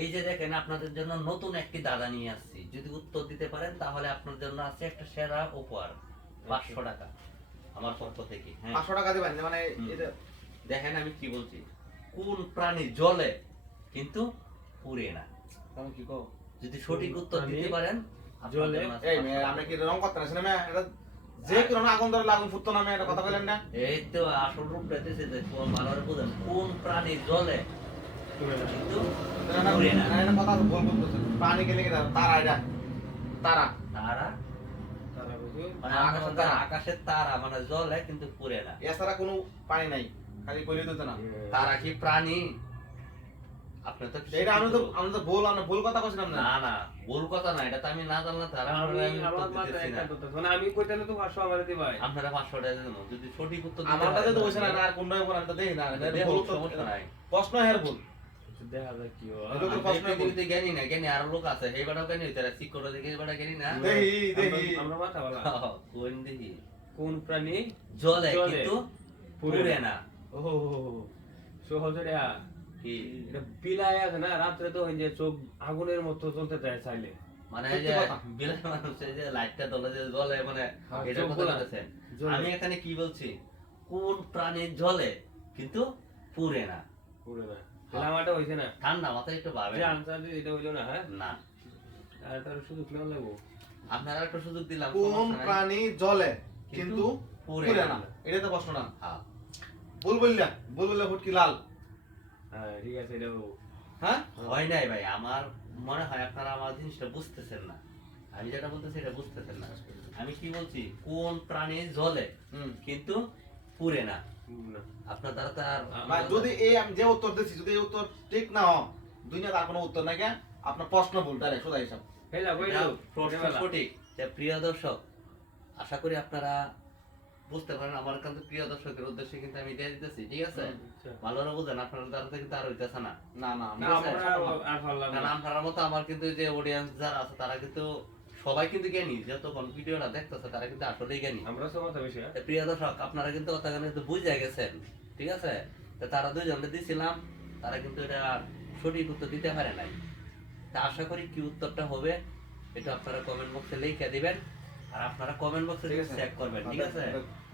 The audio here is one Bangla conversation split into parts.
এই যে দেখেন আপনাদের জন্য নতুন একটি দাদা নিয়ে আসছি, যদি উত্তর দিতে পারেন তাহলে আপনার জন্য আছে একটা সেরা উপহার, 500 টাকা আমার পক্ষ থেকে। হ্যাঁ 500 টাকা দিবেন মানে এটা দেখেন আমি কি বলছি, কোন প্রাণী জ্বলে কিন্তু পুড়ে না? তুমি কি কও যদি সঠিক উত্তর দিতে পারেন জ্বলে এই আমরা কি রং করতে না না এটা যে কোন আগুন ধরে লাগুন ফুটতো না, এটা কথা বলেন না। এই তো আসল রূপটা দিতেছে যে কোন ভালোরে বুঝেন, কোন প্রাণী জ্বলে কিন্তু পুড়ে না? এটা কথা ভুল বলতেছে, পানি গেলে কি তারা এটা তারা তারা তারা বুঝো মানে আকাশের তারা আকাশের তারা মানে জ্বলে কিন্তু পুড়ে না। এছাড়া কোনো পানি নাই, খালি কইলে দিতে না। তারা কি প্রাণী? আপনি তো এটা আমি তো ভুল কথা কইছিলাম না। না না ভুল কথা না, এটা তো আমি না জানলাম তারা আমার মাথায় একটা কথা মানে আমি কইতালে তো 500 আমারে দিবাই। আপনারা 500 টাকা দেন, যদি সঠিক উত্তর দিতে আমার কাছে তো কইছ না পারেন, আর কোনটাই বলেন তো দেখি না, দেখো, ভুল উত্তর সমস্যা নাই। প্রশ্ন হের ভুল দেখা যাক কি হয়। এই লোকের প্রশ্ন ভুল। পৃথিবীতে জ্ঞানী না, জ্ঞানী আরো লোক আছে, এই বেটাও জ্ঞানী, তারা ঠিক করে দেখে এই বেটা জ্ঞানী না। দেখি আমরা মাথা বলা কোন দেখি কোন প্রাণী জ্বলে জ্বলে, কিন্তু পুড়ে পুড়ে না? ও সহজে কি এটা বিলাই আছে না, রাত্রে তো যে চোখ আগুনের মতো জ্বলতে যায় চাইলে। মানে এই যে বিলাই মানুষ এই যে লাইটটা জ্বলে যে জ্বলে মানে এটার কথা বলতেছেন। আমি এখানে কি বলছি, কোন প্রাণী জ্বলে কিন্তু পুড়ে না? পুরো না আমারটা হইছে না, ঠান্ডা মাথায় একটু ভাবেন। যে আনসার এটা হইলো না। হ্যাঁ না আর তার শুধু কেমন লাগবো, আপনারা একটা সুযোগ দিলাম, কোন সমস্যা নাই। প্রাণী জ্বলে কিন্তু কিন্তু পুড়ে পুড়ে না। না? এটা তো প্রশ্ন না। হ্যাঁ ভুল বললে ফুটকি লাল। হ্যাঁ ঠিক আছে এটা হ্যাঁ হয় নাই ভাই, আমার মনে হয় আপনারা আমার জিনিসটা বুঝতেছেন না। আমি যেটা বলতেছি এটা বুঝতেছেন না। আমি কি বলছি, কোন প্রাণী জ্বলে কিন্তু পুড়ে না? না। আপনার দ্বারা তার ভাই যদি এই আমি যে উত্তর দিছি যদি এই উত্তর ঠিক না হয়, দুনিয়া তার কোনো উত্তর নাই কেন, আপনার প্রশ্ন ভুল ডাইরেক্ট সোজা হিসাব। হেলা এটা বইলো প্রশ্ন সঠিক। যে প্রিয় দর্শক, আশা করি আপনারা বুঝতে পারেন, আমার কিন্তু প্রিয় দর্শকের উদ্দেশ্যে কিন্তু আমি দিয়ে দিতেছি, ঠিক আছে? ভালোরা বুঝেন, আপনার দ্বারা কিন্তু আর হইতেছে না। না না না আমরা আর পারলাম কারণ না। আপনার মতো আমার কিন্তু যে অডিয়েন্স যারা আছে তারা কিন্তু সবাই কিন্তু জ্ঞানী, যতক্ষণ ভিডিওটা দেখতেছে তারা কিন্তু আসলেই জ্ঞানী। আমরা সমস্যা বেশি। তো প্রিয় দর্শক, আপনারা কিন্তু কথা কিন্তু বুঝে গেছেন, ঠিক আছে? তো তারা দুইজনকে দিছিলাম, তারা কিন্তু এটা সঠিক উত্তর দিতে পারে নাই। তা আশা করি কি উত্তরটা হবে এটা আপনারা কমেন্ট বক্সে লিখে দিবেন, আর আপনারা কমেন্ট বক্সে চেক করবেন, ঠিক আছে?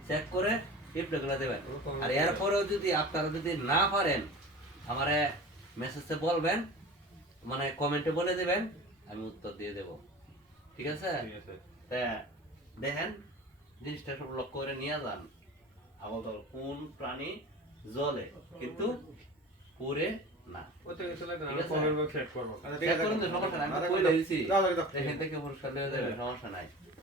চেক করে টিপগুলো দিবেন। আর এরপরেও যদি আপনারা যদি না পারেন, আমারে মেসেজে বলবেন, মানে কমেন্টে বলে দিবেন, আমি উত্তর দিয়ে দেব, ঠিক আছে? ঠিক আছে তা দেখেন জিনিসটা সব লক্ষ্য করে নিয়ে যান। আবার কোন প্রাণী জ্বলে কিন্তু পুড়ে না? ওতে কিছু লাগে না, ঠিক আছে? কমেন্ট বক্সে অ্যাড করব। আচ্ছা, ঠিক চেক আছে। করুন তো, সমস্যা নাই, আমি আচ্ছা, বলে দিছি। যাও, যাও, যাও। এখান থেকে পুরস্কার দেওয়া যাবে, সমস্যা নাই।